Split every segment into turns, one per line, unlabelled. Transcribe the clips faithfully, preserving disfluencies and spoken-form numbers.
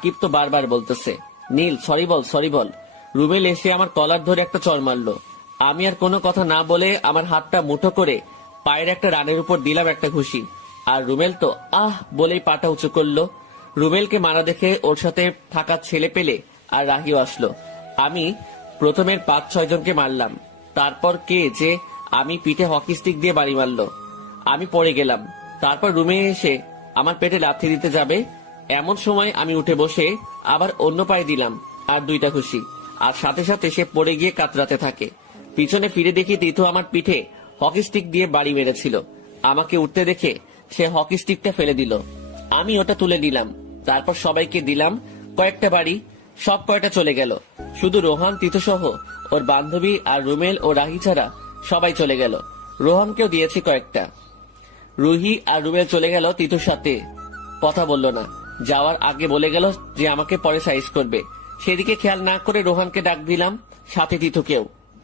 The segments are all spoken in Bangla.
রাকিব তো বারবার বলতেছে, নীল সরি বল সরি বল। রুমেল এসে আমার কলার ধরে একটা চড় মারলো। আমি আর কোনো কথা না বলে আমার হাতটা মুঠো করে পায়ের একটা রানের উপর দিলাম একটা ঘুষি। আর রুমেল তো আহ বলেই পাটা উঁচু করলো। রুমেলকে মারা দেখে ওর সাথে থাকা ছেলে পেলে আর রাহিও আসলো। আমি প্রথমের পাঁচ ছয় জনকে মারলাম। তারপর কে যে আমি পিঠে হকি স্টিক দিয়ে বাড়ি মারলো। আমি পড়ে গেলাম। তারপর রুমে এসে আমার পেটে লাথি দিতে যাবে, এমন সময় আমি উঠে বসে আবার অন্য পায়ে দিলাম আর দুইটা খুশি। আর সাথে সাথে সে পড়ে গিয়ে কাতরাতে থাকে। পিছনে ফিরে দেখি তিথু আমার পিঠে হকি স্টিক দিয়ে বাড়ি মেরেছিল। আমাকে উঠতে দেখে সে হকি স্টিকটা ফেলে দিল। আমি ওটা তুলে নিলাম। তারপর সবাইকে দিলাম কয়েকটা বাড়ি। সব কয়টা চলে গেল। শুধু রোহান, তিথু সহ ওর বান্ধবী আর রুমেল ও রাহি ছাড়া সবাই চলে গেল। রোহানকেও দিয়েছি কয়েকটা। রুহি আর রুমেল চলে গেল তিথুর সাথে। কথা বলল না। যাওয়ার আগে বলে গেল যে আমাকে পরে সাইজ করবে। সেদিকে খেয়াল না করে রোহানকে ডাক দিলাম, সাথে তিথুকেও।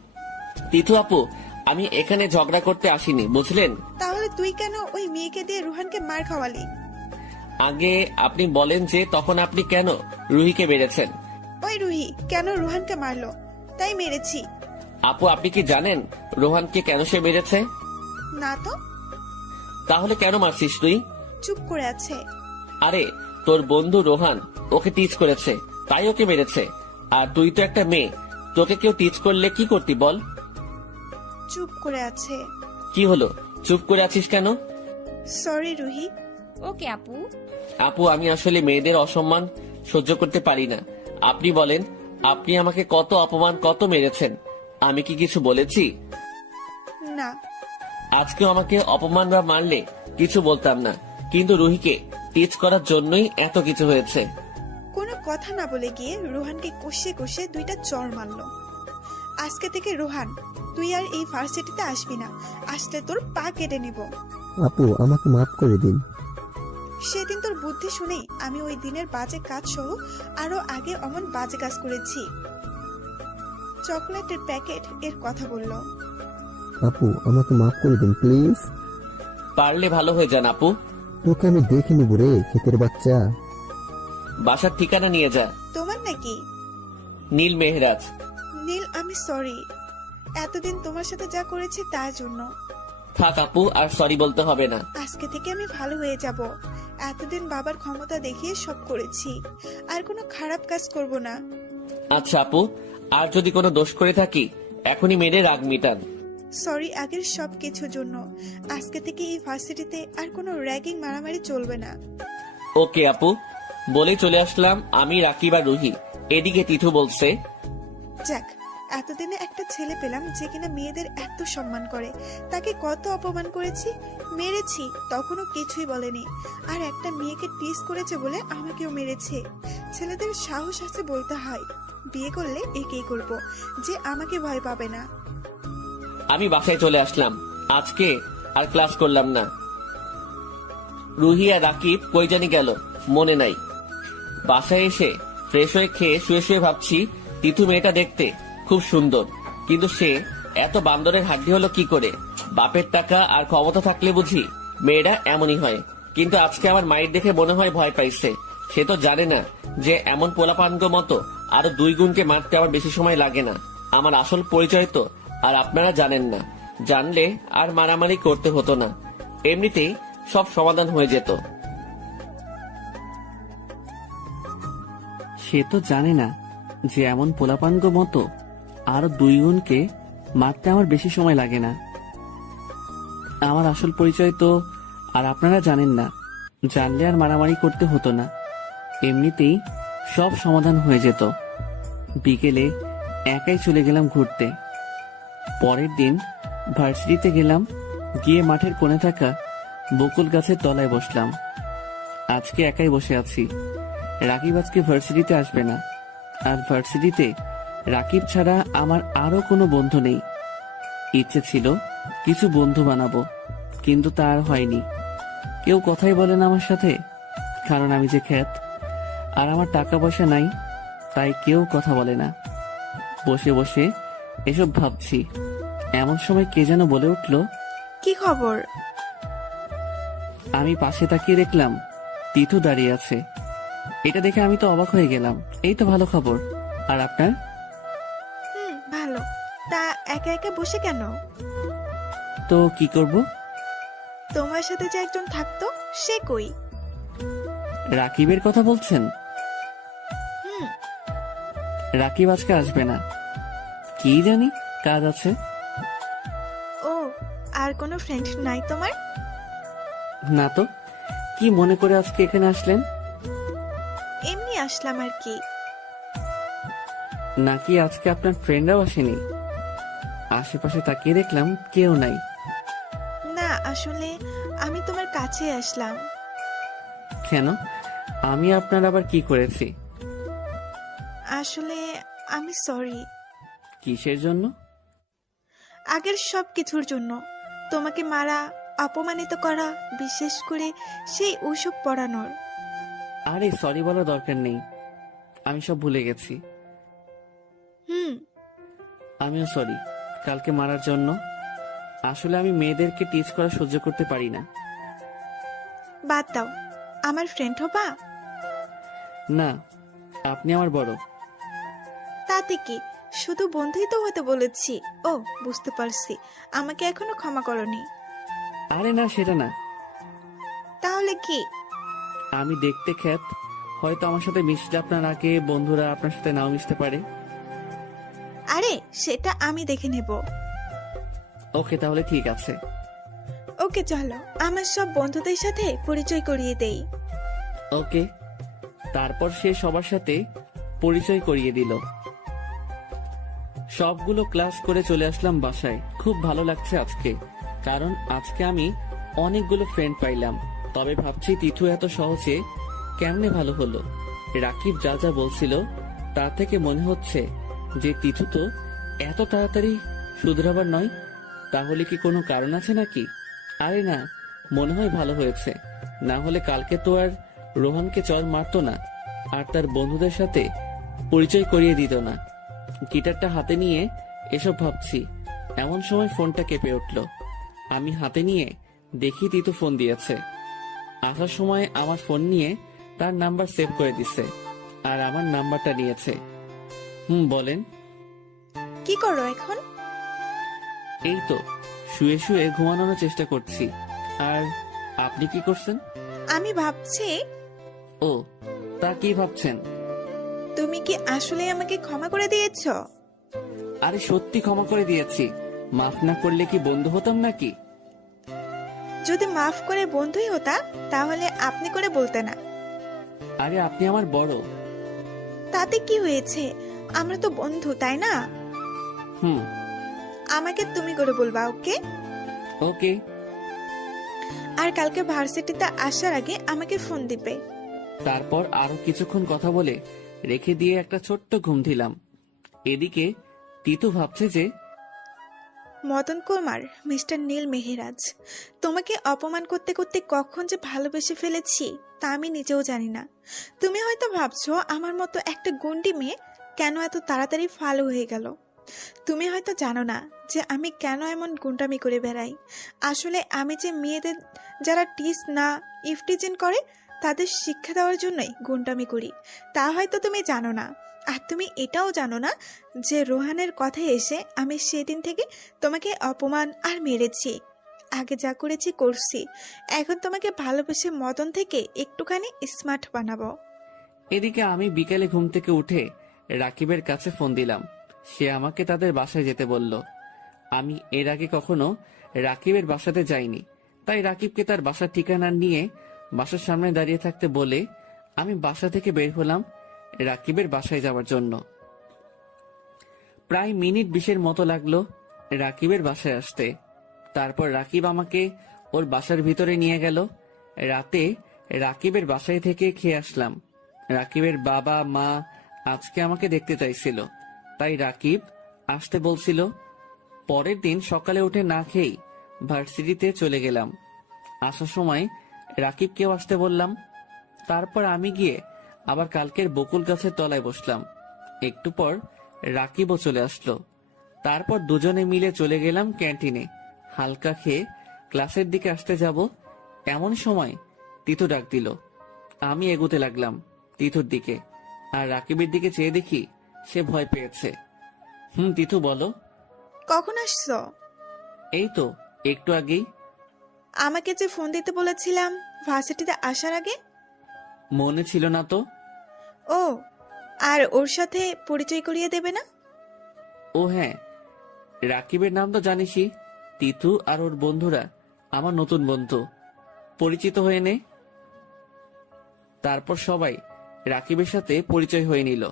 তিথু আপু, আমি এখানে ঝগড়া করতে আসিনি, বুঝলেন?
তাহলে তুই কেন ওই মেয়েকে দিয়ে রুহানকে মার খাওয়ালি?
আগে আপনি বলেন যে তখন আপনি কেন রুহিকে মেরেছেন?
ওই রুহি কেন রুহানকে মারলো, তাই মেরেছি।
আপু, আপনি কি জানেন রোহানকে কেন সে মেরেছে?
না তো।
তাহলে কেন মারছিস তুই?
চুপ করে আছে।
আরে তোর বন্ধু রোহান ওকে টিচ করেছে, তাই ওকে মেরেছে। আর তুই তো একটা মেয়ে, তোকে কেউ টিচ করলে কি করতি বল?
চুপ করে আছে।
কি হলো, চুপ করে আছিস কেন?
সরি রুহি।
ওকে আপু।
আপু, আমি আসলে মেয়েদের অসম্মান সহ্য করতে পারি না। আপনি বলেন, আপনি আমাকে কত অপমান, কত মেরেছেন, আমি কি কিছু বলেছি?
না।
আজকেও আমাকে অপমান বা মারলে কিছু বলতাম না, কিন্তু রুহিকে টিচ করার জন্যই এত কিছু হয়েছে।
কোনো কথা না বলে গিয়ে রোহানকে কষে কষে দুইটা চড় মারলো। আজকে থেকে রোহান, তুই আর এই ভার্সিটিতে আসবি না। আসলে তোর পা কেটে নিব।
আপু, আমাকে মাফ করে দিন।
সেদিন তোর বুদ্ধি শুনেই আমি ওই দিনের বাজে কাজ সহ আরো আগে অমন বাজে কাজ করেছি। চকলেটের প্যাকেট এর কথা বলল।
আপু, আমাকে মাফ করে দিন প্লিজ।
পারলে ভালো হয়ে যান আপু।
তোকে আমি দেখে নিব রে, ক্ষেতের বাচ্চা।
বাসার ঠিকানা নিয়ে যা।
তোমার নাকি?
নীল মেহরাজ।
নীল, আমি সরি এতদিন তোমার সাথে যা করেছি তার জন্য।
থাক আপু, আর সরি বলতে হবে না।
আজকে থেকে আমি ভালো হয়ে যাব। এতদিন বাবার ক্ষমতা দেখিয়ে সব করেছি, আর কোনো খারাপ কাজ করব না।
আচ্ছা আপু, আর যদি কোনো দোষ করে থাকি এখনই মেরে রাগ মিটান।
সরি আগের সব কিছুর জন্য। আজকে থেকে এই ভার্সিটিতে আর কোনো র্যাগিং মারামারি চলবে না।
ওকে আপু। বলে চলে আসলাম আমি, রাকিব আর রুহি। এদিকে তিথু বলছে,
যাক, এতদিনে একটা ছেলে পেলাম যে কিনা মেয়েদের এত সম্মান করে। তাকে কত অপমান করেছি, মেরেছি, তখনও কিছুই বলেনি। আর একটা মেয়েকে টিস করেছে বলে আমাকেও মেরেছে। ছেলেদের সাহস আছে বলতে হয়, বিয়ে করলে একেই করব, যে আমাকে ভয় পাবে না।
আমি বাসায় চলে আসলাম। আজকে আর ক্লাস করলাম না। রুহি আর রাকিব কই জানি গেল, মনে নাই। বাসায় এসে ফ্রেশ হয়ে খেয়ে শুয়ে শুয়ে ভাবছি, তিথু মেয়েটা দেখতে খুব সুন্দর, কিন্তু সে এত বান্দরের হাড্ডি হলো কি করে? বাপের টাকা আর ক্ষমতা থাকলে বুঝি মেয়েরা এমনই হয়। কিন্তু আজকে আমার মায়ের দেখে মনে হয় ভয় পাইছে। সে তো জানে না যে এমন পোলাপানগ মতো আরো দুই গুণকে মারতে আমার বেশি সময় লাগে না। আমার আসল পরিচয় তো আর আপনারা জানেন না। জানলে আর মারামারি করতে হতো না, এমনিতেই সব সমাধান হয়ে যেত। সে তো জানে না যে এমন পোলাপানগ মতো আরো দুই গুণকে মারতে আমার বেশি সময় লাগে না। আমার আসল পরিচয় তো আর আপনারা জানেন না। জানলে আর মারামারি করতে হতো না, এমনিতেই সব সমাধান হয়ে যেত। বিকেলে একাই চলে গেলাম ঘুরতে। পরের দিন ভার্সিটিতে গেলাম। গিয়ে মাঠের কোণে থাকা বকুল গাছের তলায় বসলাম। আজকে একাই বসে আছি। রাকিব আজকে ভার্সিটিতে আসবে না। আর ভার্সিটিতে রাকিব ছাড়া আমার আরো কোনো বন্ধু নেই। ইচ্ছে ছিল কিছু বন্ধু বানাবো, কিন্তু তা আর হয়নি। কেউ কথাই বলে না আমার সাথে, কারণ আমি যে খ্যাত আর আমার টাকা পয়সা নাই, তাই কেউ কথা বলে না। বসে বসে এসব ভাবছি, এমন সময় কে যেন বলে উঠল,
কি খবর?
আমি পাশে তাকিয়ে দেখলাম তিথু দাঁড়িয়ে আছে। এটা দেখে আমি তো অবাক হয়ে গেলাম। এই তো ভালো খবর। আর আপনার?
হুম, ভালো। তা একা একা বসে কেন?
তো কি করব?
তোমার সাথে যে একজন থাকতো, সে কই?
রাকিবের কথা বলছেন?
হুম।
রাকিব আজকে আসবে না, কি জানি কাজ আছে।
ও, আর কোনো ফ্রেন্ড নাই তোমার?
না তো, কি মনে করে আজকে এখানে আসলেন?
এমনি আসলাম আর কি।
নাকি আজকে আপনার ফ্রেন্ডরাও আসেনি? আশেপাশে তাকিয়ে দেখলাম কেউ নাই।
না, আসলে আমি তোমার কাছে আসলাম।
কেন? আমি আপনার আবার কি করেছি?
আসলে আমি সরি।
কিসের জন্য?
আগের সব কিছুর জন্য। তোমাকে মারা, অপমানিত করা, বিশেষ করে সেই ওষুধ পড়ানোর।
আরে সরি বলার দরকার নেই, আমি সব ভুলে গেছি।
হুম।
আমিও সরি কালকে মারার জন্য। আসলে আমি মেয়েদেরকে টিচ করা সহ্য করতে পারি না।
বাদ দাও, আমার ফ্রেন্ড হবা?
না, আপনি আমার বড়।
তাতে কি, শুধু বন্ধুই তো হতে বলেছি। ও, বুঝতে পারছি, আমাকে এখনো ক্ষমা করনি।
আরে না, সেটা না।
তাহলে কি?
আমি দেখতে খ্যাত, হয়তো আমার সাথে মিশলে আপনার আগে বন্ধুরা আপনার সাথে নাও মিশতে পারে।
আরে সেটা আমি দেখে নেব।
ওকে, তাহলে ঠিক আছে।
ওকে, চলো আমার সব বন্ধুদের সাথে পরিচয় করিয়ে দেই।
ওকে। তারপর সে সবার সাথে পরিচয় করিয়ে দিল। সবগুলো ক্লাস করে চলে আসলাম বাসায়। খুব ভালো লাগছে আজকে, কারণ আজকে আমি অনেকগুলো ফ্রেন্ড পাইলাম। তবে ভাবছি তিথু এত সহজে কেমনে ভালো হলো। রাকিব যা যা বলছিল তা থেকে মনে হচ্ছে যে তিথু তো এত তাড়াতাড়ি শুধরাবার নয়। তাহলে কি কোনো কারণ আছে নাকি? আরে না, মনে হয় ভালো হয়েছে। না হলে কালকে তো আর রোহনকে চর মারতো না, আর তার বন্ধুদের সাথে পরিচয় করিয়ে দিত না। গিটারটা হাতে নিয়ে এসব ভাবছি, এমন সময় ফোনটা কেঁপে উঠল। আমি হাতে নিয়ে দেখি তিতু ফোন দিয়েছে। আসার সময় আমার ফোন নিয়ে তার নাম্বার সেভ করে দিছে, আর আমার নাম্বারটা নিয়েছে। হুম, বলেন।
কি করো এখন?
এই তো শুয়ে শুয়ে ঘুমানোর চেষ্টা করছি। আর আপনি কি করছেন?
আমি ভাবছি,
ও, তা কি ভাবছেন?
তুমি কি আসলে আমাকে ক্ষমা করে দিয়েছো?
আরে সত্যি ক্ষমা করে দিয়েছি। মাফ না করলে কি বন্ধু হতাম নাকি?
যদি মাফ করে বন্ধুই হতা, তাহলে আপনি করে বলতে না।
আরে আপনি আমার বড়।
তাতে কি হয়েছে? আমরা তো বন্ধু, তাই না?
হুম।
আমাকে তুমি করে বলবা, ওকে?
ওকে।
আর কালকে ভার্সিটিতে আসার আগে আমাকে ফোন দিবে।
তারপর আরো কিছুক্ষণ কথা বলে রেখে দিয়ে একটা ছোট্ট ঘুম দিলাম। এদিকে তিতু ভাবছে যে
মদন কুমার, মিস্টার নীল মেহেরাজ, তোমাকে অপমান করতে করতে কখন যে ভালোবেসে ফেলেছি তা আমি নিজেও জানি না। তুমি হয়তো ভাবছো আমার মতো একটা গুন্ডি মেয়ে কেন এত তাড়াতাড়ি ফালো হয়ে গেল। তুমি হয়তো জানো না যে আমি কেন এমন গুন্ডামি করে বেড়াই। আসলে আমি যে মেয়েদের যারা টিস না ইফটিজিন করে তাদের শিক্ষা দেওয়ার জন্যই গুন্ডামি করি, তা হয়তো তুমি জানো না। আর তুমি এটাও জানো না যে রোহানের কথায় এসে আমি সেদিন থেকে তোমাকে অপমান আর মেরেছি। আগে যা করেছি করছি, এখন তোমাকে ভালোবেসে মদন থেকে একটুখানি স্মার্ট বানাবো।
এদিকে আমি বিকেলে ঘুম থেকে উঠে রাকিবের কাছে ফোন দিলাম। সে আমাকে তাদের বাসায় যেতে বলল। আমি এর আগে কখনো রাকিবের বাসাতে যাইনি, তাই রাকিবকে তার বাসার ঠিকানা নিয়ে বাসার সামনে দাঁড়িয়ে থাকতে বলে আমি বাসা থেকে বের হলাম রাকিবের বাসায় যাওয়ার জন্য। প্রায় মিনিট বিশের মতো লাগলো রাকিবের বাসায় আসতে। তারপর রাকিব আমাকে ওর বাসার ভিতরে নিয়ে গেল। রাতে রাকিবের বাসায় থেকে খেয়ে আসলাম। রাকিবের বাবা মা আজকে আমাকে দেখতে চাইছিল, তাই রাকিব আসতে বলছিল। পরের দিন সকালে উঠে না খেয়েই ভার্সিটিতে চলে গেলাম। আসার সময় রাকিবকেও আসতে বললাম। তারপর আমি গিয়ে আবার কালকের বকুল গাছের তলায় বসলাম। একটু পর রাকিবও চলে আসলো। তারপর দুজনে মিলে চলে গেলাম ক্যান্টিনে। হালকা খেয়ে ক্লাসের দিকে আসতে যাব, এমন সময় তিতু ডাক দিল। আমি এগোতে লাগলাম। তিথুর দিকে, আর রাকিবের দিকে চেয়ে দেখি সে ভয় পেয়েছে। হুম তিথু বলো।
কখন আসছো?
এই তো একটু আগেই।
আমাকে যে ফোন দিতে বলেছিলাম ভার্সিটিতে আসার আগে?
মনে ছিল না তো।
ও, আর ওর সাথে পরিচয় করিয়ে দেবে না?
ও হ্যাঁ, রাকিবের নাম তো জানিসই। তিথু আর ওর বন্ধুরা আমার নতুন বন্ধু, পরিচিত হয়ে নে। তারপর সবাই রাকিবের সাথে পরিচয় হয়ে নিল।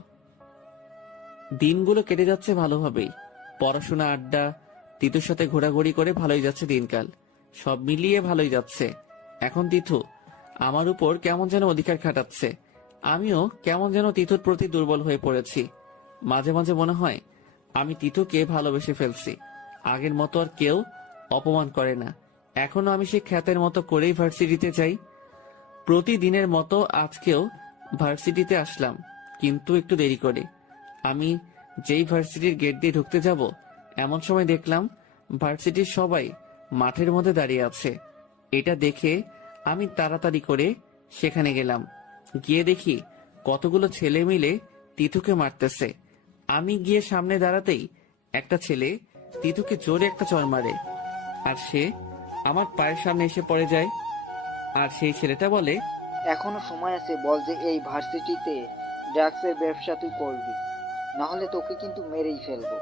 দিনগুলো কেটে যাচ্ছে ভালোভাবেই, পড়াশোনা, আড্ডা, তিতুর সাথে ঘোরাঘুরি করে ভালোই যাচ্ছে দিনকাল। সব মিলিয়ে ভালোই যাচ্ছে। এখন তিথু আমার উপর কেমন যেন অধিকার খাটাচ্ছে, আমিও কেমন যেন তিথুর প্রতি দুর্বল হয়ে পড়েছি। মাঝে মাঝে মনে হয় আমি তিথুকে ভালোবেসে ফেলছি। আগের মতো আর কেউ অপমান করে না। এখনো আমি সেই খ্যাতের মতো করেই ভার্সিটিতে যাই। প্রতিদিনের মতো আজকেও ভার্সিটিতে আসলাম, কিন্তু একটু দেরি করে। আমি যেই ভার্সিটির গেট দিয়ে ঢুকতে যাব, এমন সময় দেখলাম ভার্সিটির সবাই মাঠের মধ্যে দাঁড়িয়ে আছে। এটা দেখে আমি তাড়াতাড়ি করে সেখানে গেলাম। গিয়ে দেখি কতগুলো ছেলে মিলে তিথুকে মারতেছে। আমি গিয়ে সামনে দাঁড়াতেই একটা ছেলে তিথুকে জোরে একটা চড় মারে, আর সে আমার পায়ের সামনে এসে পড়ে যায়। আর সেই ছেলেটা বলে,
এখনো সময় আছে, বল যে এই ভার্সিটিতে ড্রাগসের ব্যবসা তুই করবি, নাহলে তোকে কিন্তু মেরেই ফেলবো।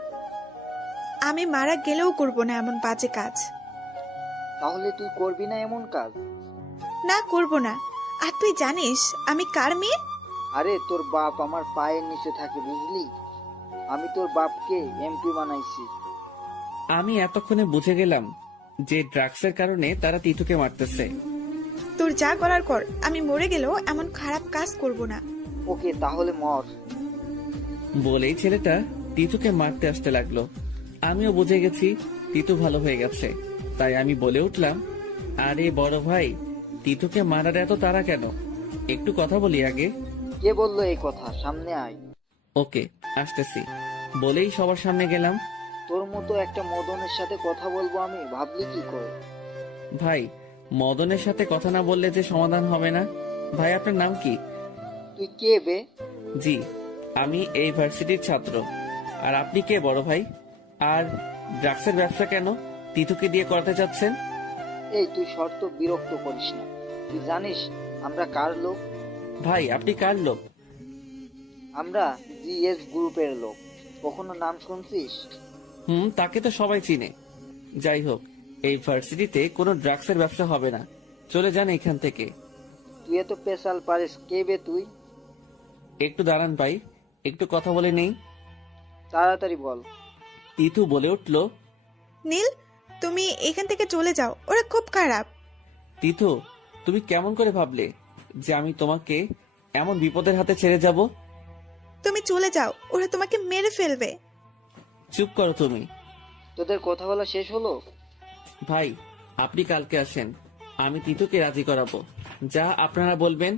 আমি মারা গেলেও করব না এমন বাজে কাজ।
তাহলে তুই করবি না এমন কাজ?
না, করব না। আর তুই জানিস আমি কার মেয়ে?
আরে তোর বাপ আমার পায়ের নিচে থাকে, বুঝলি? আমি তোর বাপকে এমপি বানাইছি।
আমি এতক্ষণে বুঝে গেলাম যে ড্রাগসের কারণে তারা তিথুকে মারতেছে।
তোর যা করার কর, আমি মরে গেলেও এমন খারাপ কাজ করব না।
ওকে, তাহলে মর।
বলেই ছেলেটা তিতুকে মারতে আসতে লাগলো। আমিও বুঝে গেছি তিতু ভালো হয়ে গেছে, তাই আমি বলে উঠলাম, আরে বড় ভাই, তিতুকে মারার এত তাড়া কেন? একটু কথা বলি আগে।
কে বললো এই কথা? সামনে আয়।
ওকে, আসতেছি বলেই সবার সামনে গেলাম।
তোর মতো একটা মদনের সাথে কথা বলবো আমি, ভাবলি কি করে?
ভাই, মদনের সাথে কথা না বললে যে সমাধান হবে না। ভাই, আপনার নাম কি?
তুই কে বে?
জি, আমি এই ভার্সিটির ছাত্র। আর আপনি কে বড় ভাই? আর ড্রাগসের ব্যবসা কেন তিতুকে দিয়ে করাতে চাচ্ছেন?
এই তুই শর্ত বিরক্ত করিস না। তুই জানিস আমরা কার লোক?
ভাই, আপনি কার লোক?
আমরা জিএস গ্রুপের লোক। কখনো নাম শুনছিস?
হুম, তাকে তো সবাই চিনে। যাই হোক, এই ভার্সিটিতে কোনো ড্রাগসের ব্যবসা হবে না, চলে যান এখান থেকে।
তুই এত পেশাল পারিস, কে বে তুই?
একটু দাঁড়ান ভাই, একটু কথা বলে নেই।
তাড়াতাড়ি বল।
তিতু বলে উঠল,
নীল, তুমি এখান থেকে চলে যাও, ওরা খুব খারাপ।
তিতু, তুমি কেমন করে ভাবলে যে আমি তোমাকে এমন বিপদের হাতে ছেড়ে যাব?
তুমি চলে যাও, ওরা তোমাকে মেরে ফেলবে।
চুপ করো তুমি।
তোদের কথা বলা শেষ হলো?
ভাই, আপনি কালকে আসেন, আমি তিতুকে রাজি করাবো, যা আপনারা বলবেন।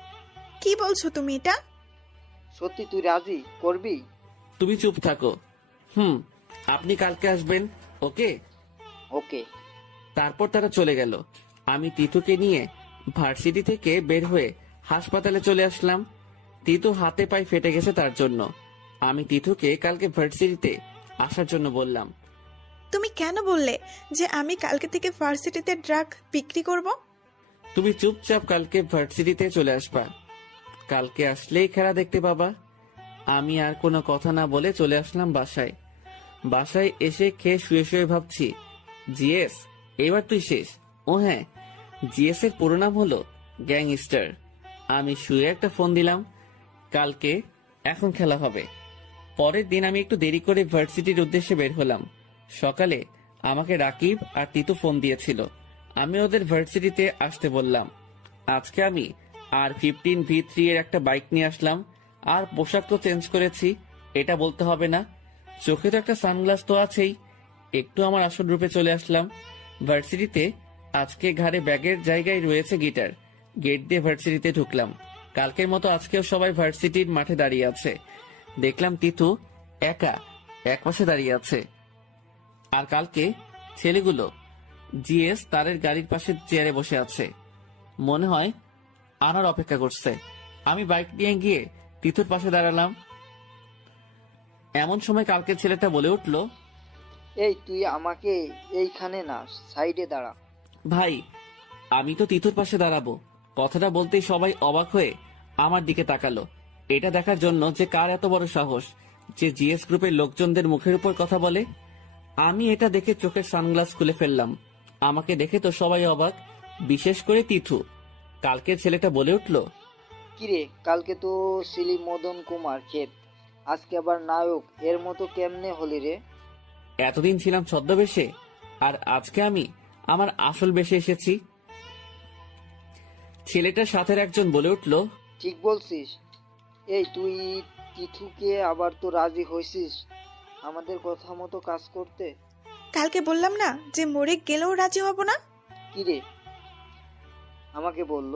কি বলছো তুমি এটা?
সত্যি তুই রাজি করবি?
তুমি চুপ থাকো। হুম, আপনি কালকে আসবেন, ওকে?
ওকে।
তারপর তারা চলে গেল। আমি তিতুকে নিয়ে ভার্সিটি থেকে বের হয়ে হাসপাতালে চলে আসলাম। তিতু হাতে পায়ে ফেটে গেছে, তার জন্য আমি তিতুকে কালকে ভার্সিটিতে আসার জন্য বললাম।
তুমি কেন বললে যে আমি কালকে থেকে ভার্সিটিতে ড্রাগ বিক্রি করব?
তুমি চুপচাপ কালকে ভার্সিটিতে চলে আসবা, কালকে আসলেই খেলা দেখতে পাবা। আমি আর কোনো কথা না বলে চলে আসলাম বাসায়। বাসায় এসে খেয়ে শুয়ে শুয়ে ভাবছি, জিএস, এবার তুই শেষ। ও হ্যাঁ, জিএস এর পুরো নাম হলো গ্যাংস্টার। আমি শুয়ে একটা ফোন দিলাম, কালকে এখন খেলা হবে। পরের দিন আমি একটু দেরি করে ভার্সিটির উদ্দেশ্যে বের হলাম। সকালে আমাকে রাকিব আর তিতু ফোন দিয়েছিল, আমি ওদের ভার্সিটিতে আসতে বললাম। আজকে আমি আর ফিফটিন ভি থ্রি এর একটা বাইক নিয়ে আসলাম। আর পোশাক তো চেঞ্জ করেছি, এটা বলতে হবে না। চোখে তো একটা সানগ্লাস তো আছেই। একটু আমার আসল রূপে চলে আসলাম ভার্সিটিতে। আজকে ঘাড়ে ব্যাগের জায়গায় রয়েছে গিটার। গেট দিয়ে ভার্সিটিতে ঢুকলাম। কালকের মতো আজকেও সবাই ভার্সিটির মাঠে দাঁড়িয়ে আছে। দেখলাম তিতু একা এক পাশে দাঁড়িয়ে আছে। আর কালকে ছেলেগুলো জিএস তারের গাড়ির পাশে চেয়ারে বসে আছে, মনে হয় আনার অপেক্ষা করছে। আমি বাইক নিয়ে গিয়ে তিথুর পাশে দাঁড়ালাম। এমন সময় কালকে ছেলেটা বলে উঠল,
এই তুই আমাকে এইখানে না, সাইডে দাঁড়া।
ভাই আমি তো তিথুর পাশে দাঁড়াবো। কথাটা বলতেই সবাই অবাক হয়ে আমার দিকে তাকালো, এটা দেখার জন্য যে কার এত বড় সাহস যে জিএস গ্রুপের লোকজনদের মুখের উপর কথা বলে। আমি এটা দেখে চোখের সানগ্লাস খুলে ফেললাম। আমাকে দেখে তো সবাই অবাক, বিশেষ করে তিথু। কালকে ছেলেটা বলে উঠল,
কিরে, কালকে তো ছিলি মদন কুমার ক্ষেত, আজকে আবার নায়ক এর মতো কেমনে হলি রে?
এতদিন ছিলাম ছদ্মবেশে, আর আজকে আমি আমার আসল বেশে এসেছি। ছেলেটার সাথের একজন বলে উঠল,
ঠিক বলছিস। এই তুই তিথুকে আবার তো রাজি হয়েছিস আমাদের কথা মতো কাজ করতে?
কালকে বললাম না যে মরে গেলেও রাজি হব না।
কিরে, আমাকে বলল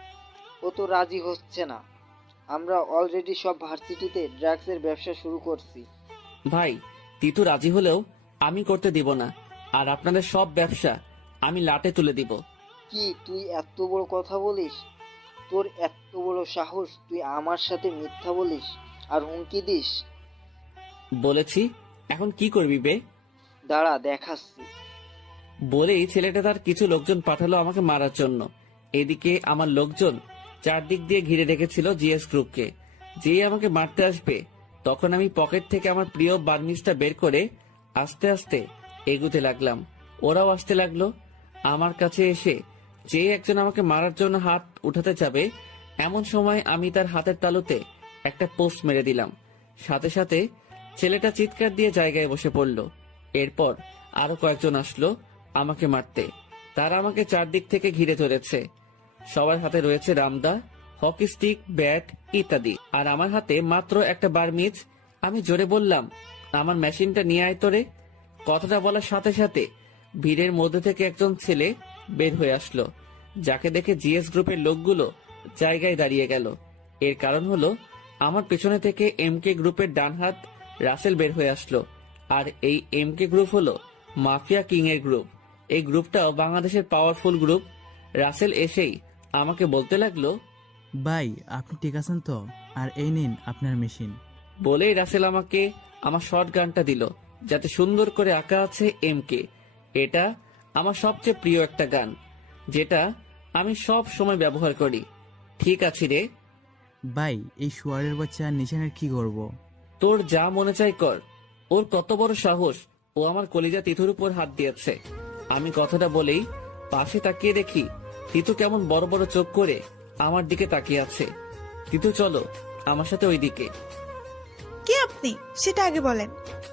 ও তো রাজি হচ্ছে না। আমরা অলরেডি সব ভার্সিটিতে ড্রাগসের ব্যবসা শুরু করছি।
ভাই তিতু রাজি হলেও আমি করতে দিব না, আর আপনাদের সব ব্যবসা আমি লাটে তুলে দিব।
কি তুই এত বড় কথা বলিস? তোর এত বড় সাহস, তুই আমার সাথে মিথ্যা বলিস আর হুমকি দিস?
বলেছি, এখন কি করবি বে?
দাঁড়া দেখাচ্ছি।
বলেই ছেলেটা তার কিছু লোকজন পাঠালো আমাকে মারার জন্য। এদিকে আমার লোকজন চারদিক দিয়ে ঘিরে রেখেছিল জিএস গ্রুপকে। যেই আমাকে মারতে আসবে তখন আমি পকেট থেকে আমার প্রিয় বার্মিজটা বের করে আস্তে আস্তে এগুতে লাগলাম। ওরাও আসতে লাগলো আমার কাছে। এসে যে একজন আমাকে মারার জন্য হাত উঠাতে যাবে, এমন সময় আমি তার হাতের তালুতে একটা পোস্ট মেরে দিলাম। সাথে সাথে ছেলেটা চিৎকার দিয়ে জায়গায় বসে পড়ল। এরপর আরো কয়েকজন আসলো আমাকে মারতে। তারা আমাকে চারদিক থেকে ঘিরে ধরেছে। সবার হাতে রয়েছে রামদা, হকি স্টিক, ব্যাট ইত্যাদি, আর আমার হাতে মাত্র একটা বার্মিজ। আমি জোরে বললাম, আমার মেশিনটা নিয়ে আয় তোরে। কথাটা বলার সাথে সাথে ভিড়ের মধ্যে থেকে একজন ছেলে বের হয়ে আসলো, যাকে দেখে জিএস গ্রুপের লোকগুলো জায়গায় দাঁড়িয়ে গেল। এর কারণ হলো আমার পেছনে থেকে এমকে গ্রুপের ডান হাত রাসেল বের হয়ে আসলো। আর এই এমকে গ্রুপ হলো মাফিয়া কিং এর গ্রুপ। এই গ্রুপটাও বাংলাদেশের পাওয়ারফুল গ্রুপ। রাসেল এসেই আমাকে বলতে লাগলো,
ভাই আপনি ঠিক আছেন তো? আর এই নিন আপনার মেশিন।
বলেই রাসেল আমাকে আমার শর্ট গানটা দিল, যাতে সুন্দর করে আঁকা আছে এমকে। এটা আমার সবচেয়ে প্রিয় একটা গান, যেটা আমি সব সময় ব্যবহার করি। ঠিক আছে রে,
ভাই এই শুয়ারের বাচ্চা নিশানের কি করব?
তোর যা মনে চাই কর। ওর কত বড় সাহস, ও আমার কলিজা তিথুর উপর হাত দিয়েছে। আমি কথাটা বলেই পাশে তাকিয়ে দেখি তিতু কেমন বড় বড় চোখ করে আমার দিকে তাকিয়ে আছে। তিতু চলো আমার সাথে ওই দিকে।
কে আপনি সেটা আগে বলেন।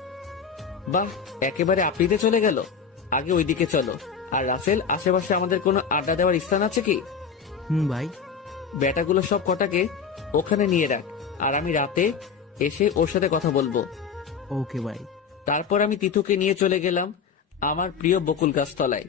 বাহ, একেবারে আপনিতে চলে গেল। আগে ওই দিকে চলো। আর রাসেল, আশেপাশে আমাদের কোনো আড্ডা দেওয়ার স্থান আছে কি?
হুম ভাই।
ব্যাটাগুলো সব কটাকে ওখানে নিয়ে রাখ, আর আমি রাতে এসে ওর সাথে কথা বলবো।
ওকে ভাই।
তারপর আমি তিথুকে নিয়ে চলে গেলাম আমার প্রিয় বকুল গাছতলায়।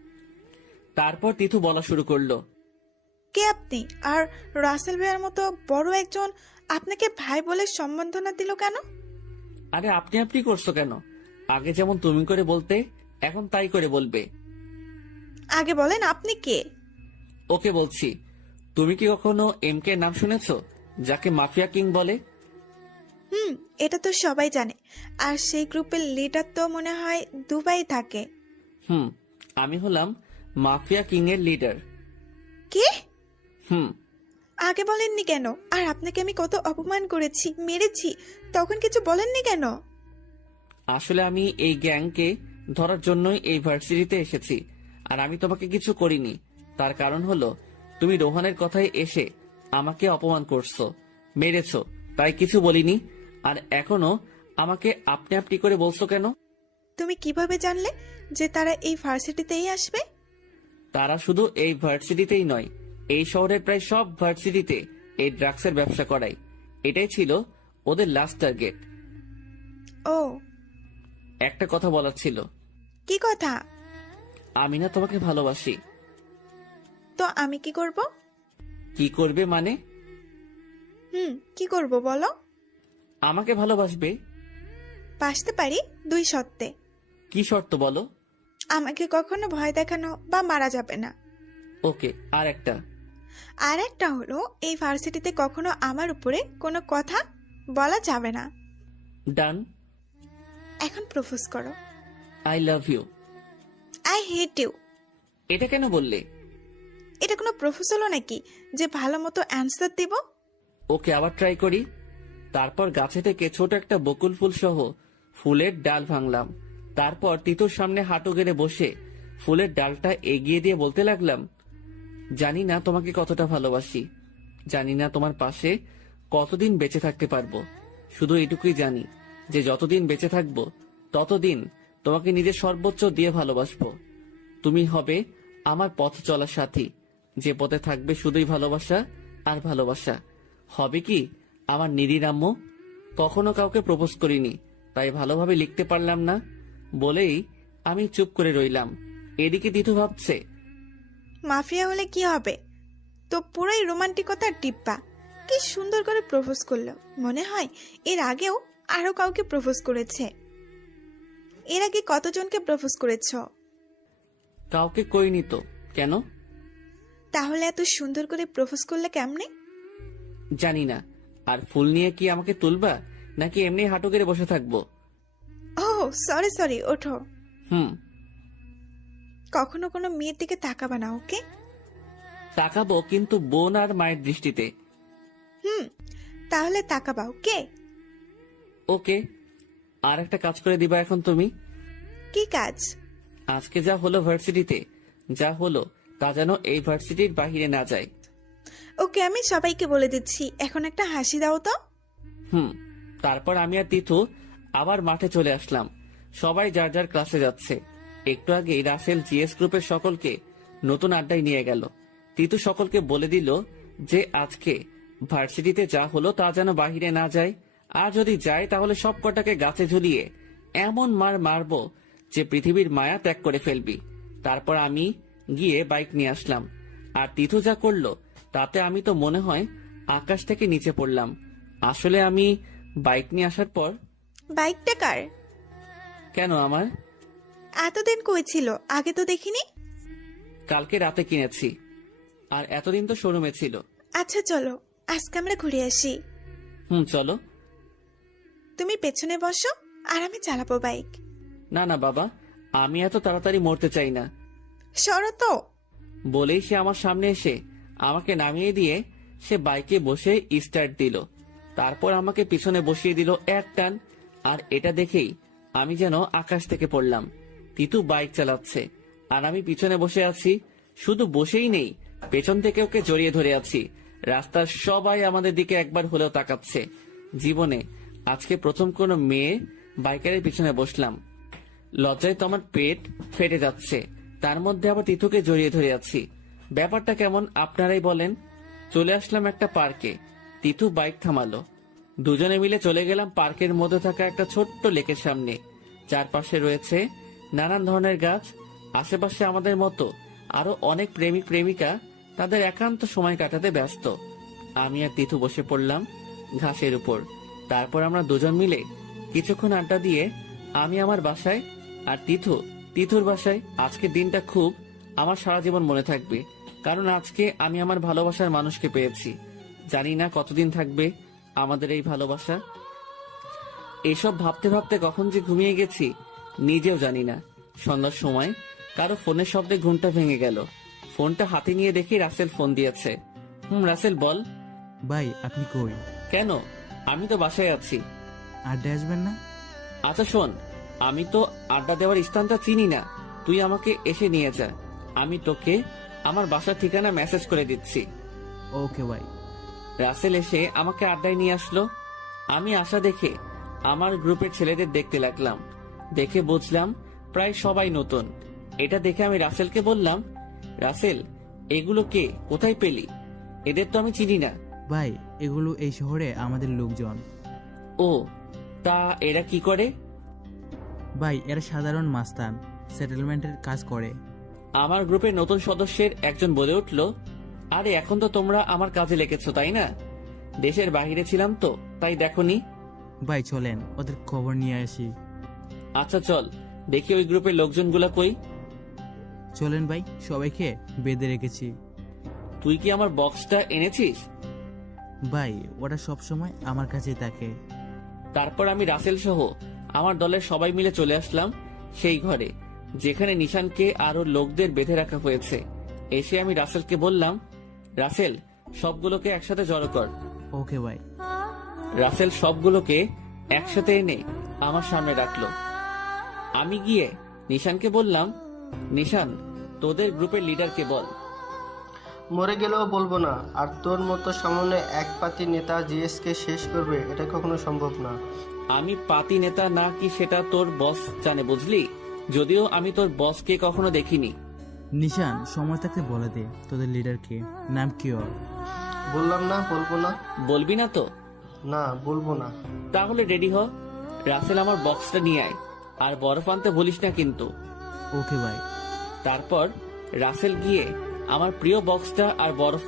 তারপর তিথু বলা শুরু করলো,
কে আপনি? আর রাসেল ভাইয়ের মতো বড় একজন আপনাকে ভাই বলে সম্বোধনা দিল কেন?
আরে আপনি আপনি করছো কেন? আগে যেমন তুমি করে বলতে, এখন তাই করে বলবে।
আগে বলেন আপনি কে?
ওকে বলছি, তুমি কি কখনো এম কে নাম শুনেছো, যাকে মাফিয়া কিং বলে?
হুম, এটা তো সবাই জানে। আর সেই গ্রুপের লিডার তো মনে হয় দুবাই থাকে।
হুম, আমি হলাম মাফিয়া কিং এর লিডার।
কি?
হুম।
আগে বলেননি কেন? আর আপনাকে আমি কত অপমান করেছি, মেরেছি, তখন কিছু বলেননি কেন?
আসলে আমি এই গ্যাংকে ধরার জন্যই এই ভার্সিটিতে এসেছি, আর আমি তোমাকে কিছু করিনি। তার কারণ হলো তুমি রোহানের কথায় এসে আমাকে অপমান করছো, মেরেছো, তাই কিছু বলিনি। আর এখনো আমাকে আপনি আপনি করে বলছো কেন?
তুমি কিভাবে জানলে যে তারা এই ভার্সিটিতেই আসবে?
তারা শুধু এই ভার্সিটিতেই নয়, এই শহরের প্রায় সব ভার্সিটিতে এই ড্রাগসের ব্যবসা করায়। এটাই ছিল ওদের লাস্ট টার্গেট।
ও,
একটা কথা বলার ছিল।
কি কথা?
আমি না তোমাকে ভালোবাসি।
তো আমি কি করব?
কি করবে মানে?
হুম, কি করব বলো?
আমাকে ভালোবাসবে।
বাসতে পারি দুই শর্তে।
কি শর্ত বলো?
আমাকে কখনো ভয় দেখানো বা মারা যাবে না।
ওকে, আর একটা।
আর একটা হলো এই ভার্সিটিতে কখনো আমার উপরে কোনো কথা বলা যাবে না।
ডান।
এখন প্রপোজ করো।
I love you.
I hate you.
এটা কেন বললে?
এটা কোনো প্রপোজ হলো নাকি যে ভালো মতো অ্যান্সার দিব?
ওকে, আবার ট্রাই করি। তারপর গাছে থেকে ছোট একটা বকুল ফুল সহ ফুলের ডাল ভাঙলাম। তারপর তিতুর সামনে হাঁটু গেড়ে বসে ফুলের ডালটা এগিয়ে দিয়ে বলতে লাগলাম, জানি না তোমাকে কতটা ভালোবাসি, জানি না তোমার পাশে কতদিন বেঁচে থাকতে পারবো, শুধু এটুকুই জানি যে যতদিন বেঁচে থাকবো ততদিন তোমাকে নিজের সর্বোচ্চ দিয়ে ভালোবাসবো। তুমি হবে আমার পথ চলার সাথী, যে পথে থাকবে শুধুই ভালোবাসা আর ভালোবাসা। হবে কি আমার নিরির আম্মু? কখনো কাউকে প্রপোজ করিনি, তাই ভালোভাবে লিখতে পারলাম না বলেই আমি চুপ করে রইলাম। এদিকে তিথু ভাবছে,
মাফিয়া হলে কি হবে, তো পুরাই রোমান্টিকতার টিপ্পা। কি সুন্দর করে প্রপোজ করলো, মনে হয় এর আগেও আরো কাউকে প্রপোজ করেছে। এর আগে কতজনকে প্রপোজ করেছ?
কাউকে করিনি তো। কেন?
তাহলে এত সুন্দর করে প্রপোজ করলে কেমনে?
জানি না। আর ফুল নিয়ে কি আমাকে তুলবা নাকি এমনি হাঁটু গেড়ে বসে থাকবো?
ও সরি সরি, ওঠো।
হুম।
কখনো কোনো মেয়ের দিকে তাকাবা না, ওকে?
তাকাবো, কিন্তু বোন আর মায়ের দৃষ্টিতে।
হুম, তাহলে তাকাবা, ওকে?
ওকে। আর একটা কাজ করে দিবা এখন তুমি।
কি কাজ?
আজকে যা হলো ভার্সিটিতে, যা হলো তা যেন এই ভার্সিটির বাহিরে না যায়।
ওকে, আমি সবাইকে বলে দিচ্ছি। এখন একটা হাসি দাও তো।
হুম। তারপর আমি আর তিথু আবার মাঠে চলে আসলাম। সবাই যার যার ক্লাসে যাচ্ছে। একটু আগেই রাসেল জিএস গ্রুপের সকলকে নতুন আড্ডায় নিয়ে গেল। তিতু সকলকে বলে দিল যে আজকে ভার্সিটিতে যা হলো তা যেন বাহিরে না যায়, আর যদি যায় তাহলে সব কটাকে গাছে ঝুলিয়ে এমন মার মারবো যে পৃথিবীর মায়া ত্যাগ করে ফেলবি। তারপর আমি গিয়ে বাইক নিয়ে আসলাম। আর তিথু যা করলো তাতে আমি তো মনে হয় আকাশ থেকে নিচে পড়লাম। আসলে আমি বাইক নিয়ে আসার পর।
বাইকটা কার?
কেন আমার?
এতদিন কই ছিল, আগে তো দেখিনি।
কালকে রাতে কিনেছি, আর এতদিন তো শোরুমে ছিল।
আচ্ছা চলো, আজকে আমরা ঘুরে আসি।
হুম, চলো।
তুমি পেছনে বসো আর আমি চালাবো বাইক।
না না বাবা, আমি এত তাড়াতাড়ি মরতে চাই না।
সরো তো।
বলেই সে আমার সামনে এসে আমাকে নামিয়ে দিয়ে সে বাইকে বসে স্টার্ট দিল। তারপর আমাকে পিছনে বসিয়ে দিল এক টান। আর এটা দেখেই আমি যেন আকাশ থেকে পড়লাম। তিতু বাইক চালাচ্ছে আর আমি পিছনে বসে আছি। শুধু বসেই নেই, পেছন থেকে ওকে জড়িয়ে ধরে আছি। রাস্তার সবাই আমাদের দিকে একবার হলেও তাকাচ্ছে। জীবনে আজকে প্রথম কোনো মেয়ে বাইকারের পিছনে বসলাম। লজ্জায় তো আমার পেট ফেটে যাচ্ছে, তার মধ্যে আবার তিতুকে জড়িয়ে ধরে আছি। ব্যাপারটা কেমন আপনারাই বলেন। চলে আসলাম একটা পার্কে। তিতু বাইক থামালো। দুজনে মিলে চলে গেলাম পার্কের মধ্যে থাকা একটা ছোট্ট লেকের সামনে। চারপাশে রয়েছে নানান ধরনের গাছ। আশেপাশে আমাদের মতো আরো অনেক প্রেমিক প্রেমিকা তাদের একান্ত সময় কাটাতে ব্যস্ত। আমি আর তিতু বসে পড়লাম ঘাসের উপর। তারপর আমরা দুজন মিলে কিছুক্ষণ আড্ডা দিয়ে আমি আমার বাসায় আর তিথু তিথুর বাসায়। আজকের দিনটা খুব আমার সারা জীবন মনে থাকবে, কারণ আজকে আমি আমার ভালোবাসার মানুষকে পেয়েছি। জানি না কতদিন থাকবে আমাদের এই ভালোবাসা। এসব ভাবতে ভাবতে কখন যে ঘুমিয়ে গেছি নিজেও জানি না। সন্ধ্যার সময় কারো ফোনের শব্দে ঘুমটা ভেঙে গেল। ফোনটা হাতে নিয়ে দেখি রাসেল ফোন দিয়েছে। হুম রাসেল বল।
ভাই আপনি কই?
কেন? আমি তো বাসায় আছি।
আড্ডা আসবেন না?
আচ্ছা শোন, আমি তো আড্ডা দেওয়ার স্থানটা চিনি না, তুই আমাকে এসে নিয়ে যা। আমি তোকে আমার বাসার ঠিকানা মেসেজ করে দিচ্ছি।
ওকে ভাই।
রাসেল এসে আমাকে আড্ডায় নিয়ে আসলো। আমি আসা দেখে আমার গ্রুপের ছেলেদের দেখতে লাগলাম। দেখে বুঝলাম প্রায় সবাই নতুন। এটা দেখে আমি রাসেলকে বললাম, রাসেল এগুলো কে, কোথায় পেলি? এদের তো আমি চিনি না।
ভাই এগুলো এই শহরে আমাদের লোকজন।
ও, তা এরা কি করে?
ভাই এরা সাধারণ মাস্তান, সেটেলমেন্টের কাজ করে।
আমার গ্রুপের নতুন সদস্যের একজন বলে উঠল, আরে এখন তো তোমরা আমার কাজে লেগেছো তাই না? দেশের বাহিরে ছিলাম তো তাই দেখোনি।
ভাই চলেন ওদের খবর নিয়ে আসি।
আচ্ছা চল দেখি ওই গ্রুপের লোকজনগুলা কই।
চলেন ভাই, সবাইকে বেঁধে রেখেছি।
তুই কি আমার বক্সটা এনেছিস?
ভাই ওটা সবসময় আমার কাছেই থাকে।
তারপর আমি রাসেল সহ আমার দলের সবাই মিলে চলে আসলাম সেই ঘরে যেখানে নিশানকে আর ওর লোকদের বেঁধে রাখা হয়েছে। এসে আমি রাসেলকে বললাম, রাসেল সবগুলোকে একসাথে জড়ো কর।
ওকে ভাই।
রাসেল সবগুলোকে একসাথে এনে আমার সামনে রাখলো। আমি গিয়ে নিশানকে বললাম, নিশান তোদের গ্রুপের লিডারকে বল।
মরে গেলেও বলবো না, আর তোর মতো সামনে এক পাতি নেতা জিএসকে শেষ করবে এটা কখনো সম্ভব না।
আমি পাতি নেতা না কি সেটা তোর বস জানে, বুঝলি? যদিও আমি তোর বসকে কখনো দেখিনি।
নিশান সময় থাকতে বলে দে তোদের লিডারকে, নাম কি ওর?
বললাম না বলবো না।
বলবি না তো?
না বলবো না।
তাহলে রেডি হ। রাসেল আমার বক্সটা নিয়ে আয়, আর বরফ আনতে বলিস না কিন্তু।
ওকে ভাই।
তারপর রাসেল গিয়ে আমার প্রিয় বক্সটা আর বরফ